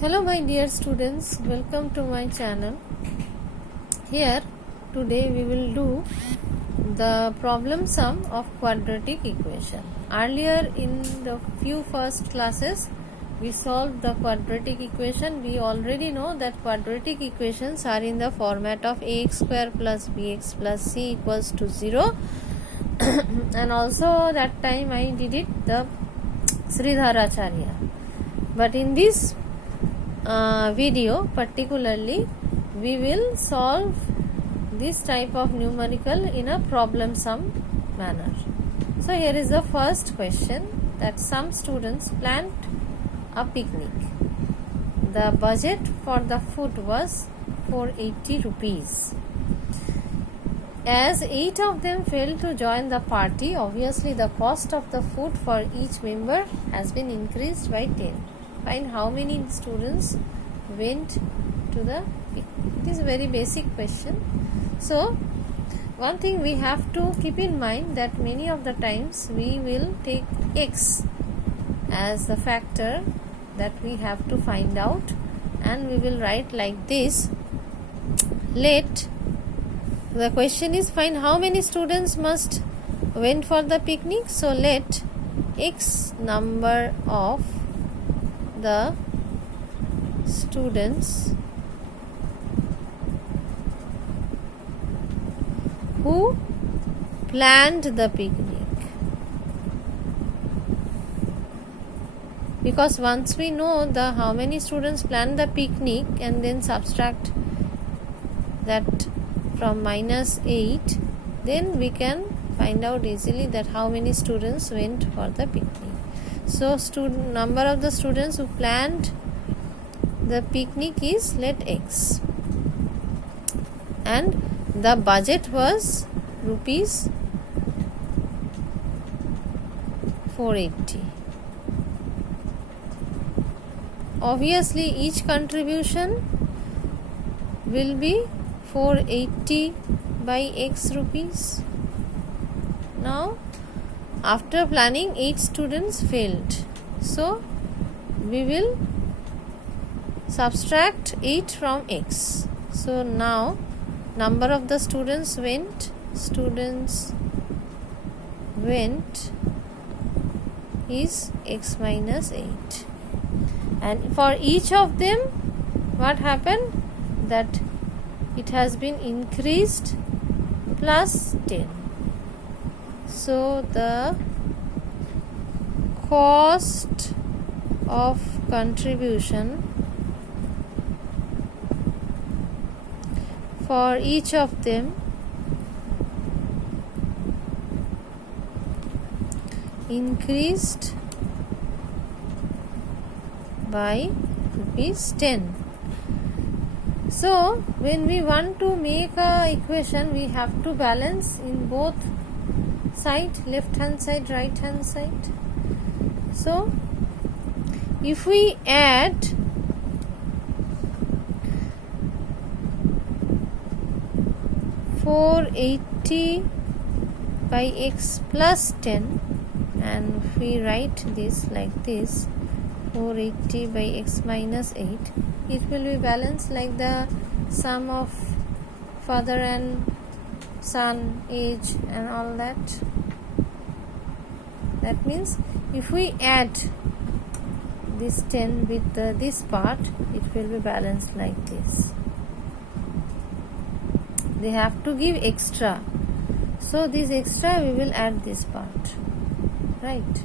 Hello my dear students, welcome to my channel. Here today we will do the problem sum of quadratic equation. Earlier in the few first classes we solved the quadratic equation. We already know that quadratic equations are in the format of ax square plus bx plus c equals to 0 and also that time I did it the Sridharacharya. But in this video particularly we will solve this type of numerical in a problem sum manner. So here is the first question, that some students planned a picnic. The budget for the food was 480 rupees. As 8 of them failed to join the party, obviously the cost of the food for each member has been increased by 10. Find how many students went to the picnic. It is a very basic question. So, one thing we have to keep in mind that many of the times we will take x as the factor that we have to find out, and we will write like this. Let the question is find how many students must went for the picnic. So let x number of the students who planned the picnic, because once we know the how many students planned the picnic and then subtract that from -8, then we can find out easily that how many students went for the picnic. So number of the students who planned the picnic is let x, and the budget was rupees 480. Obviously each contribution will be 480 by x rupees. Now after planning 8 students failed, so we will subtract 8 from x. So now number of the students went is x minus 8, and for each of them what happened, that it has been increased plus 10. So the cost of contribution for each of them increased by rupees 10. So when we want to make a equation, we have to balance in both side, left hand side, right hand side. So if we add (480) by x plus 10, and if we write this like this, 480 by x minus 8, it will be balanced like the sum of father and son age and all that. That means if we add this 10 with this part, it will be balanced like this. They have to give extra, so this extra we will add this part, right?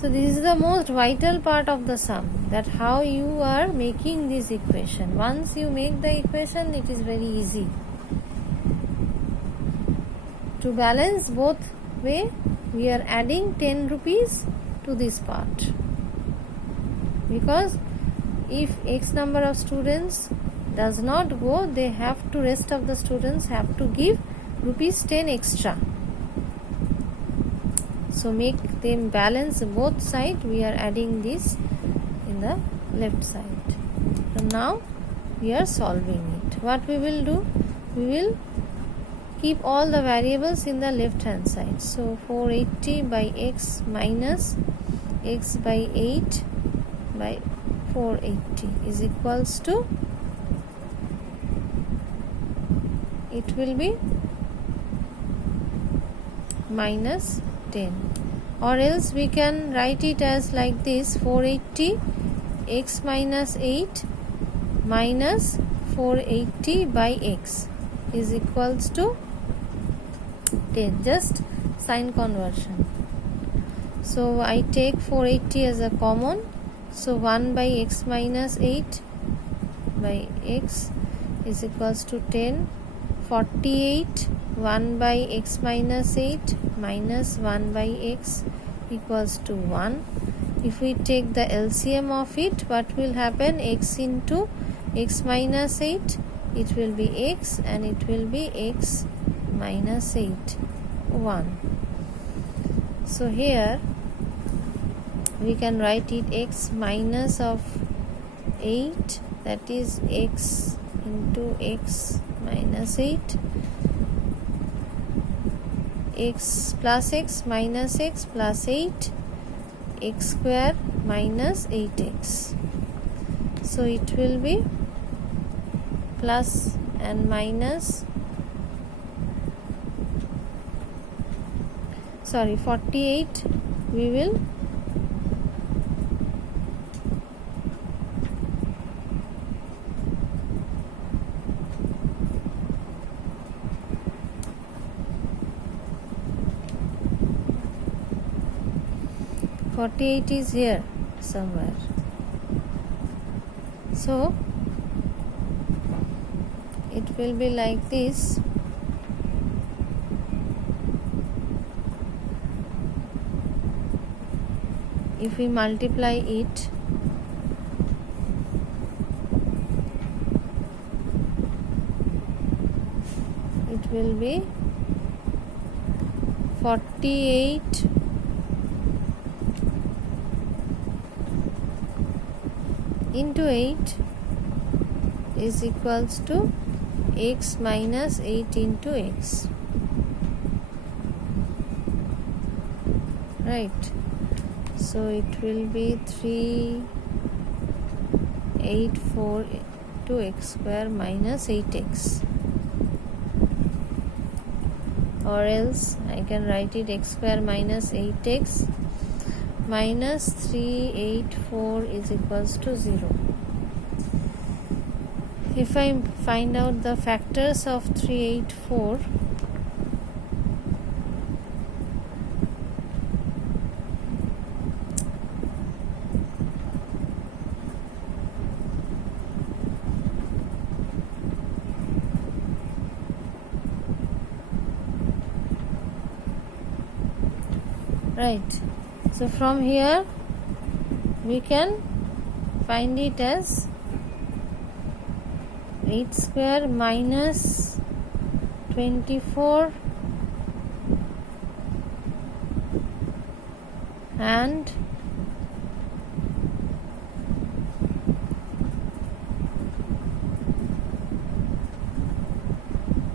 So this is the most vital part of the sum, that how you are making this equation. Once you make the equation, it is very easy. To balance both way, we are adding 10 rupees to this part, because if x number of students does not go, they have to, rest of the students have to give rupees 10 extra. So make them balance both sides. We are adding this in the left side. So now we are solving it. What we will do, we will keep all the variables in the left hand side. So 480 by x minus x by 8 by 480 is equals to, it will be minus 10, or else we can write it as like this: 480 x minus 8 minus 480 by x is equals to 10, just sign conversion. So I take 480 as a common, so 1 by x minus 8 by x is equals to 10. 48, 1 by x minus 8 minus 1 by x equals to 1. If we take the LCM of it, what will happen? X into x minus 8, it will be x, and it will be x minus 8, 1. So here we can write it x minus of 8, that is x into x minus 8, x plus x minus x plus 8, x square minus 8x. So it will be plus and minus, 48, we will .48 is here somewhere. So it will be like this. If we multiply it, it will be 48 into 8 is equals to x minus 8 into x, right? So it will be 384 to x square minus 8x, or else I can write it x square minus 8x minus 384 is equals to 0. If I find out the factors of 384, right? So from here we can find it as 8 square minus 24 and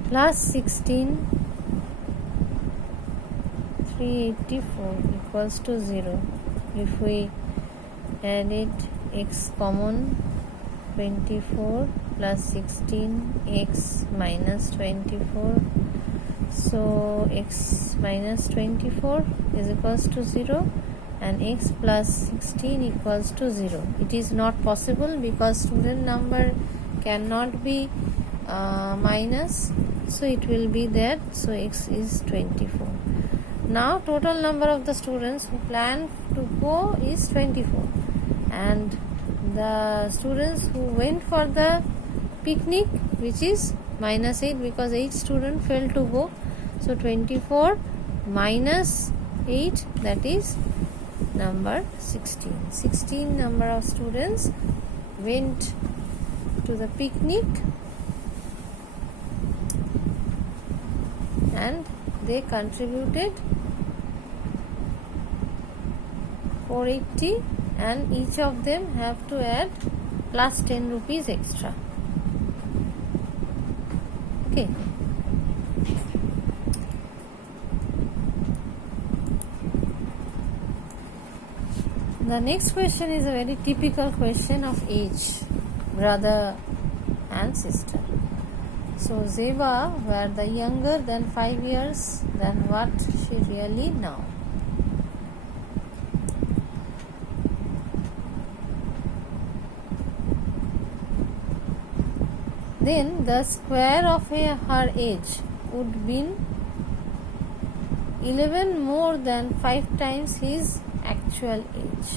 plus 16, 384 equals to 0. If we add it, x common, 24 plus 16, x minus 24, so x minus 24 is equals to 0 and x plus 16 equals to 0. It is not possible because student number cannot be minus, so it will be there, so x is 24. Now total number of the students who plan to go is 24, and the students who went for the picnic, which is minus 8 because 8 students failed to go, so 24 minus 8, that is number 16. 16 number of students went to the picnic and they contributed 480, and each of them have to add plus 10 rupees extra. Okay. The next question is a very typical question of age, brother and sister. So Zeba were the younger than 5 years than what she really now. Then the square of her age would be 11 more than 5 times his actual age.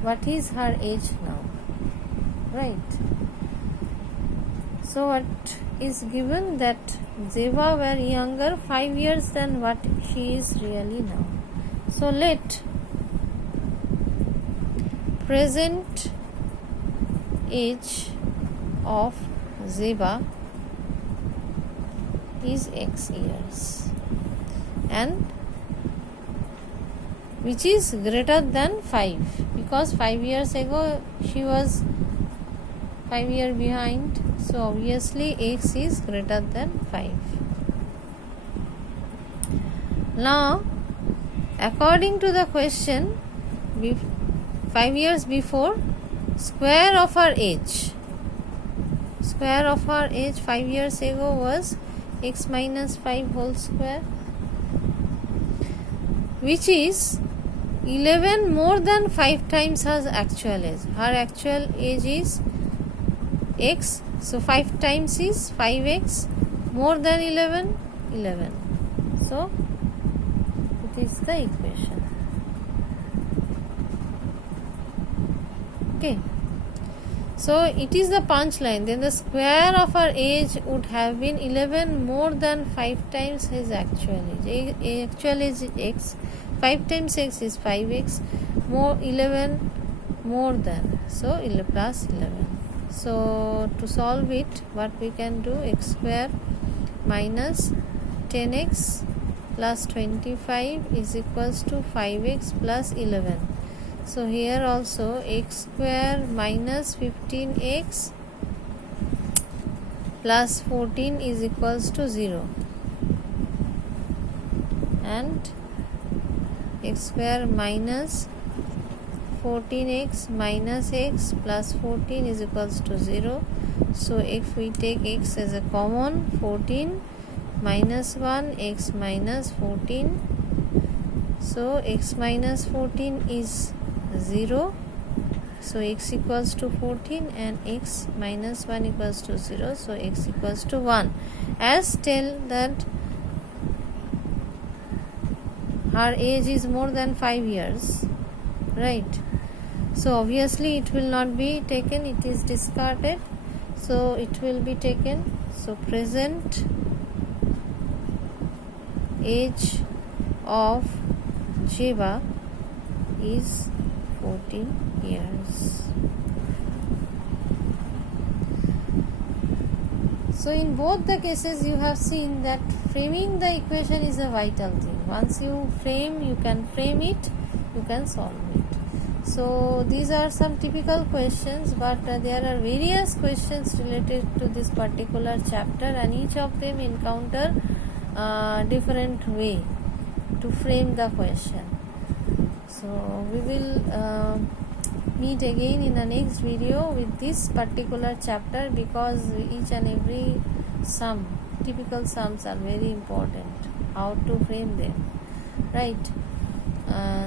What is her age now? Right. So what is given that Zeba were younger 5 years than what she is really now. So let present age of Zeba is X years, and which is greater than 5, because 5 years ago she was 5 years behind, so obviously X is greater than 5. Now according to the question, 5 years before, square of her age 5 years ago was x minus 5 whole square, which is 11 more than 5 times her actual age. Her actual age is x, so 5 times is 5x, more than 11, 11. So it is the equation. Okay. So it is the punchline. Then the square of her age would have been 11 more than 5 times his actual age. Actual age is x. 5 times x is 5x. More 11 more than. So plus 11. So to solve it, what we can do, x square minus 10x plus 25 is equals to 5x plus 11. So here also x square minus 15x plus 14 is equals to 0, and x square minus 14x minus x plus 14 is equals to 0. So if we take x as a common, 14 minus 1 x minus 14, so x minus 14 is 0, so x equals to 14 and x minus 1 equals to 0, so x equals to 1. As tell that her age is more than 5 years, right? So obviously it will not be taken, it is discarded, so it will be taken. So present age of Zeba is 14 years. So in both the cases you have seen that framing the equation is a vital thing. Once you frame, you can frame it, you can solve it. So these are some typical questions, but there are various questions related to this particular chapter, and each of them encounter different way to frame the question. So we will meet again in the next video with this particular chapter, because each and every sum, typical sums, are very important, how to frame them, right?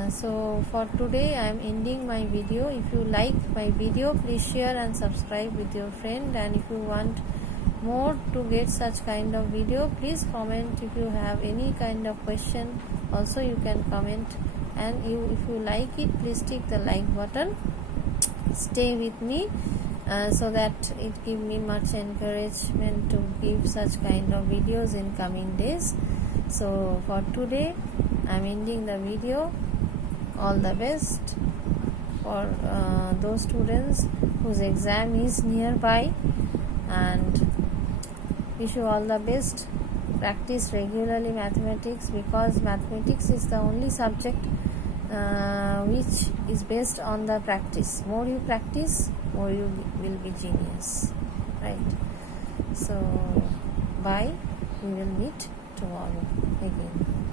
So for today I am ending my video. If you like my video, please share and subscribe with your friend, and if you want more to get such kind of video, please comment. If you have any kind of question also, you can comment, and if you like it, please click the like button. Stay with me so that it give me much encouragement to give such kind of videos in coming days. So for today I am ending the video. All the best for those students whose exam is nearby, and wish you all the best. Practice regularly mathematics, because mathematics is the only subject which is based on the practice. More you practice, more you will be genius, right? So bye, we will meet tomorrow again.